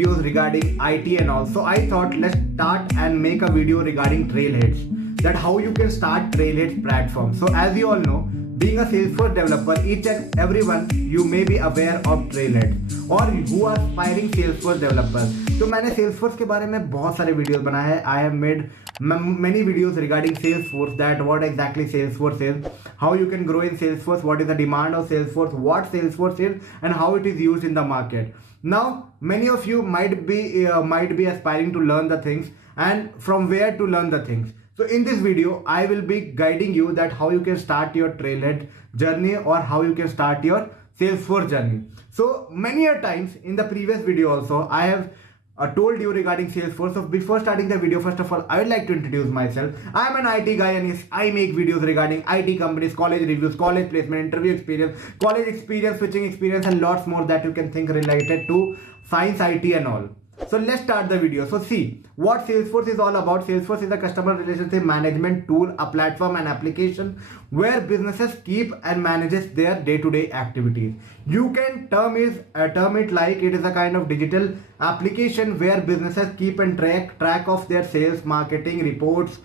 videos regarding IT and all. So I thought let's start and make a video regarding Trailheads, that how you can start Trailheads platform. So as you all know, being a Salesforce developer, each and everyone you may be aware of Trailheads or who are aspiring Salesforce developers. तो मैंने Salesforce के बारे में बहुत सारे videos बनाए हैं. I have made many videos regarding Salesforce, that what exactly Salesforce is, how you can grow in Salesforce, what is the demand of Salesforce, what Salesforce is, and how it is used in the market. Now, many of you might be aspiring to learn the things and from where to learn the things. So in this video, I will be guiding you that how you can start your Trailhead journey or how you can start your Salesforce journey. So many a times in the previous video also, I have told you regarding Salesforce. So before starting the video, first of all, I would like to introduce myself. I am an IT guy and yes, I make videos regarding IT companies, college reviews, college placement, interview experience, college experience, switching experience, and lots more that you can think related to science, IT and all. So let's start the video. So see what Salesforce is all about. Salesforce is a customer relationship management tool, a platform and application where businesses keep and manages their day-to-day activities. You can term it like it is a kind of digital application where businesses keep and track of their sales, marketing, reports,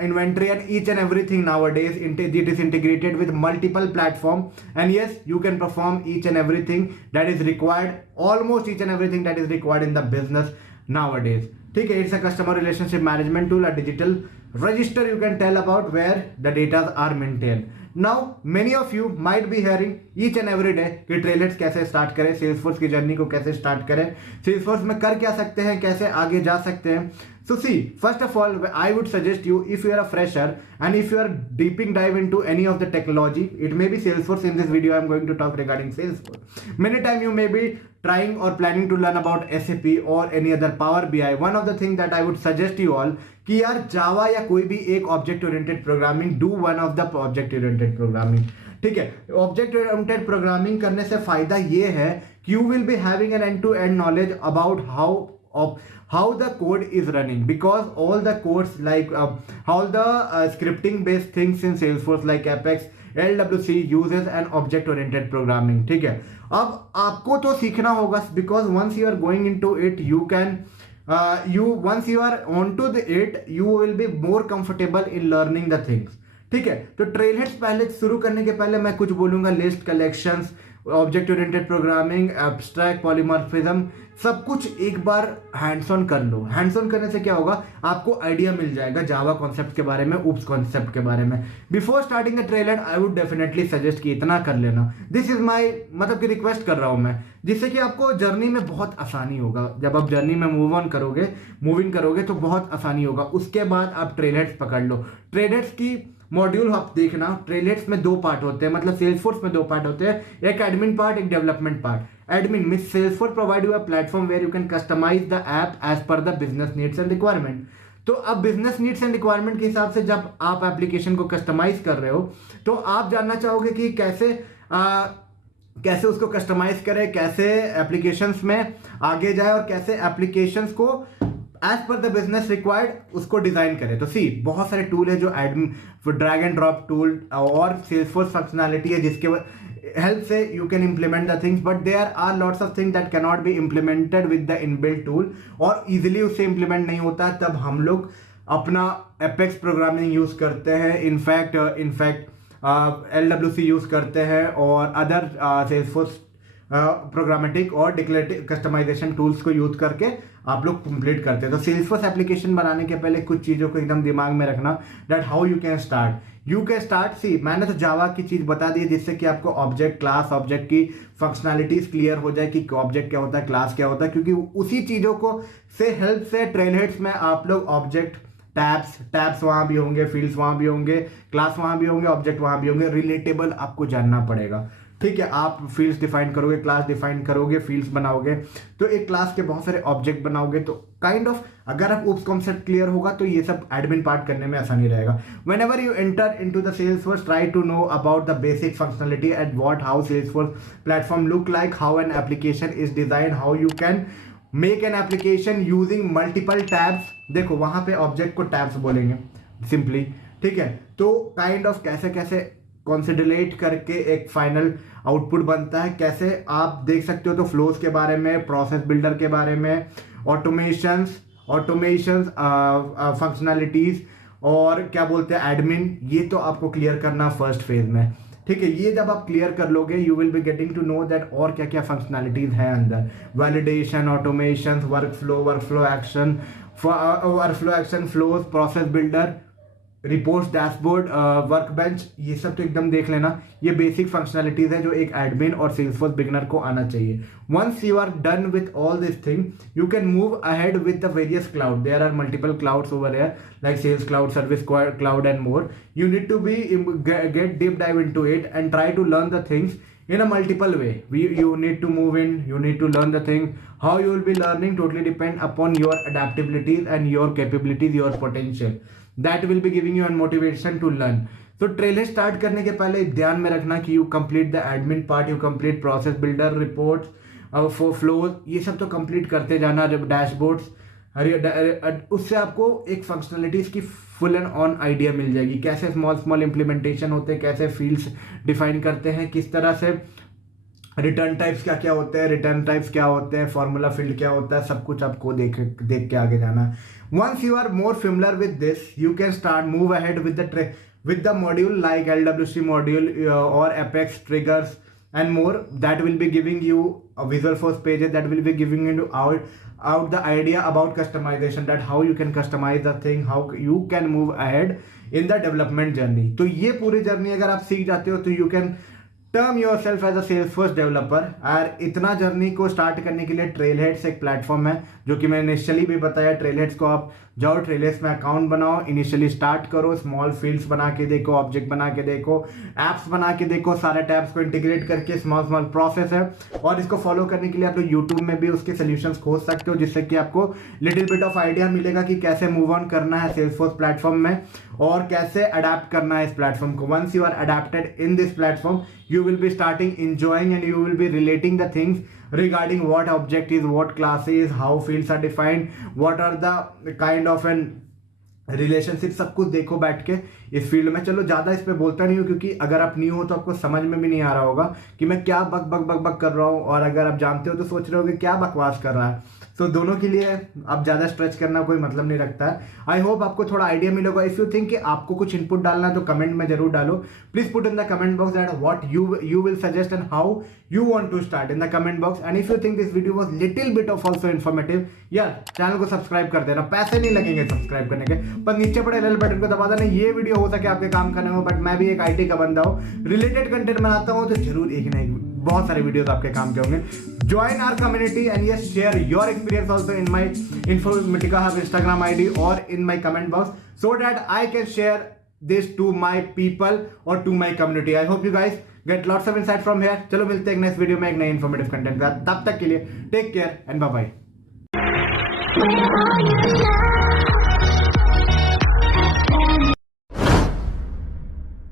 inventory and each and everything nowadays. It is integrated with multiple platforms, and yes, you can perform each and everything that is required, almost each and everything that is required in the business nowadays. Okay, it's a customer relationship management tool, a digital register you can tell about where the data are maintained. Now many of you might be hearing each and every day कि Trailheads कैसे start करें, Salesforce की journey को कैसे start करें, Salesforce में कर क्या सकते हैं, कैसे आगे जा सकते हैं. So see, first of all, I would suggest you, if you are a fresher and if you are deeping dive into any of the technology, it may be Salesforce. In this video, I am going to talk regarding Salesforce. Many times you may be trying or planning to learn about SAP or any other Power BI. One of the things that I would suggest you all कि यार जावा या कोई भी एक object oriented programming, do one of the object oriented programming. ठीक है, object oriented programming करने से फायदा ये है कि you will be having an end to end knowledge about how the code is running, because all the codes like all the scripting based things in Salesforce like Apex, LWC uses an object oriented programming. ठीक है, अब आपको तो सीखना होगा, because once you are going into it, you can once you are onto it, you will be more comfortable in learning the things. ठीक है, तो Trailheads पहले शुरू करने के पहले मैं कुछ बोलूंगा. List, collections, object oriented programming, abstract, polymorphism, सब कुछ एक बार हैंड्स ऑन कर लो. हैंड्स ऑन करने से क्या होगा, आपको आइडिया मिल जाएगा जावा कॉन्सेप्ट के बारे में, ऊप्स कॉन्सेप्ट के बारे में. Before starting the Trailhead, I would definitely suggest कि इतना कर लेना. दिस इज माई मतलब कि रिक्वेस्ट कर रहा हूं मैं, जिससे कि आपको जर्नी में बहुत आसानी होगा. जब आप जर्नी में मूविंग करोगे तो बहुत आसानी होगा. उसके बाद आप Trailheads पकड़ लो. Trailheads की मॉड्यूल आप देखना. Trailheads में दो पार्ट होते हैं, मतलब Salesforce में दो पार्ट होते हैं, एक एडमिन पार्ट, एक development part. Admin means Salesforce provide you a platform where you can customise the app as per the business needs and requirement. तो अब बिजनेस नीड्स एंड रिक्वायरमेंट के हिसाब से जब आप एप्लीकेशन को कस्टमाइज कर रहे हो, तो आप जानना चाहोगे कि कैसे उसको कस्टमाइज करें, कैसे एप्लीकेशंस में आगे जाए और कैसे एप्लीकेशंस को as per the business required उसको डिजाइन करें. तो सी बहुत सारे टूल है जो ड्रैग एंड ड्रॉप टूल और Salesforce फंक्शनैलिटी है जिसके हेल्प से you can implement the things, but there are lots of things that can not be implemented with the inbuilt tool और इजीली उससे इम्प्लीमेंट नहीं होता. तब हम लोग अपना एपेक्स प्रोग्रामिंग यूज करते हैं, इनफैक्ट LWC यूज करते हैं और अदर Salesforce प्रोग्रामेटिक और डिक्लेरेटिव कस्टमाइजेशन टूल्स को यूज करके आप लोग कंप्लीट करते हैं. तो Salesforce एप्लीकेशन बनाने के पहले कुछ चीज़ों को एकदम दिमाग में रखना, that how you can start. See मैंने तो जावा की चीज़ बता दी जिससे कि आपको ऑब्जेक्ट, क्लास, ऑब्जेक्ट की फंक्शनैलिटीज क्लियर हो जाए कि ऑब्जेक्ट क्या होता है, क्लास क्या होता है, क्योंकि उसी चीज़ों को से हेल्प से Trailheads में आप लोग ऑब्जेक्ट, टैब्स वहाँ भी होंगे, फील्ड्स वहाँ भी होंगे, क्लास वहाँ भी होंगे, ऑब्जेक्ट वहाँ भी होंगे. रिलेटेबल आपको जानना पड़ेगा. ठीक है, आप फील्ड्स डिफाइन करोगे, क्लास डिफाइन करोगे, फील्ड्स बनाओगे, तो एक क्लास के बहुत सारे ऑब्जेक्ट बनाओगे. तो काइंड ऑफ अगर आप ऊप्स कॉन्सेप्ट क्लियर होगा तो ये सब एडमिन पार्ट करने में आसानी रहेगा. Whenever you enter into the Salesforce, try to know about the basic functionality and how Salesforce platform look like, how an application is design, how you can make an application using multiple tabs. देखो वहां पे object को tabs बोलेंगे simply. ठीक है, तो kind of कैसे considerate करके एक फाइनल आउटपुट बनता है। कैसे आप देख सकते हो, तो फ्लोज के बारे में, प्रोसेस बिल्डर के बारे में, ऑटोमेशंस फंक्शनैलिटीज और क्या बोलते हैं एडमिन, ये तो आपको क्लियर करना फर्स्ट फेज में। ठीक है, ये जब आप क्लियर कर लोगे you will be getting to know that और क्या क्या फंक्शनैलिटीज हैं अंदर, validation, automation, workflow action, flows, process builder, reports, dashboard, workbench, ये सब तो एकदम देख लेना। ये बेसिक फंक्शनैलिटीज है जो एक एडमिन और सेल्सफोर्स बिगनर को आना चाहिए। Once you are done with all this thing you can move ahead with the various cloud. There are multiple clouds over here like sales cloud, service cloud and more. You need to get deep dive into it and try to learn the things in a multiple way. You need to move in, you need to learn the thing. How you will be learning totally depend upon your adaptabilities and your capabilities, your potential. That will be giving you a motivation to learn. तो trailer start करने के पहले ध्यान में रखना कि you complete the admin part, you complete process builder, reports, flows, ये सब तो कंप्लीट करते जाना। डैशबोर्ड्स, उससे आपको एक फंक्शनलिटीज की फुल एंड ऑन आइडिया मिल जाएगी, कैसे स्मॉल इम्प्लीमेंटेशन होते हैं, कैसे फील्ड्स डिफाइन करते हैं, किस तरह से रिटर्न टाइप्स क्या होते हैं, फॉर्मूला फील्ड क्या होता है, सब कुछ आपको देख के आगे जाना। Once you are more familiar with this you can start move ahead with the module like LWC module or Apex triggers and more that will be giving you a Visualforce pages that will be giving you out the idea about customization, that how you can customize the thing, how you can move ahead in the development journey. तो ये पूरी journey अगर आप सीख जाते हो तो you can term yourself as a Salesforce developer. और इतना जर्नी को स्टार्ट करने के लिए ट्रेलहेड्स एक प्लेटफॉर्म है जो कि मैंने इनिशियली भी बताया। ट्रेलहेड्स को आप जाओ, ट्रेलहेड्स में अकाउंट बनाओ, इनिशियली स्टार्ट करो, स्मॉल फील्ड्स बना के देखो, ऑब्जेक्ट बना के देखो, एप्स बना के देखो, सारे टैब्स को इंटीग्रेट करके स्मॉल प्रोसेस है। और इसको फॉलो करने के लिए आप लोग यूट्यूब में भी उसके सोल्यूशंस खोज सकते हो, जिससे कि आपको लिटिल बिट ऑफ आइडिया मिलेगा कि कैसे मूव ऑन करना है सेल्सफोर्स प्लेटफॉर्म में और कैसे अडेप्ट करना है इस प्लेटफॉर्म को। Once you are adapted in this platform you will be starting enjoying and you will be relating the things regarding what object is, what class is, how fields are defined, what are the kind of an relationship, सब कुछ देखो बैठ के इस field में। चलो ज़्यादा इस पे बोलता नहीं हूँ क्योंकि अगर आप न्यू हो तो आपको समझ में भी नहीं आ रहा होगा कि मैं क्या बक कर रहा हूँ, और अगर आप जानते हो तो सोच रहे हो कि क्या बकवास कर रहा है। तो दोनों के लिए आप ज़्यादा स्ट्रेच करना कोई मतलब नहीं रखता है। आई होप आपको थोड़ा आइडिया मिलेगा। इफ़ यू थिंक कि आपको कुछ इनपुट डालना है तो कमेंट में जरूर डालो। Please put in the comment box that what you will suggest and how you want to start in the comment box. And if you think this video was little bit of also informative, यार channel को subscribe कर देना, पैसे नहीं लगेंगे subscribe करने के, पर नीचे पड़े रेल बटन को दबा देना। ये वीडियो हो सके आपके काम करने में, बट मैं भी एक IT का बंदा हूँ, रिलेटेड कंटेंट बनाता हूँ, तो जरूर एक ना एक बहुत सारे वीडियोस आपके काम के होंगे। Join our community and yes, share your experience also in my Informatica Hub Instagram ID or in my comment box so that I can share this to my people or to my community. I hope you guys get lots of insight from here. चलो मिलते हैं एक next video में एक नए informative content का। तब तक के लिए take care and bye bye.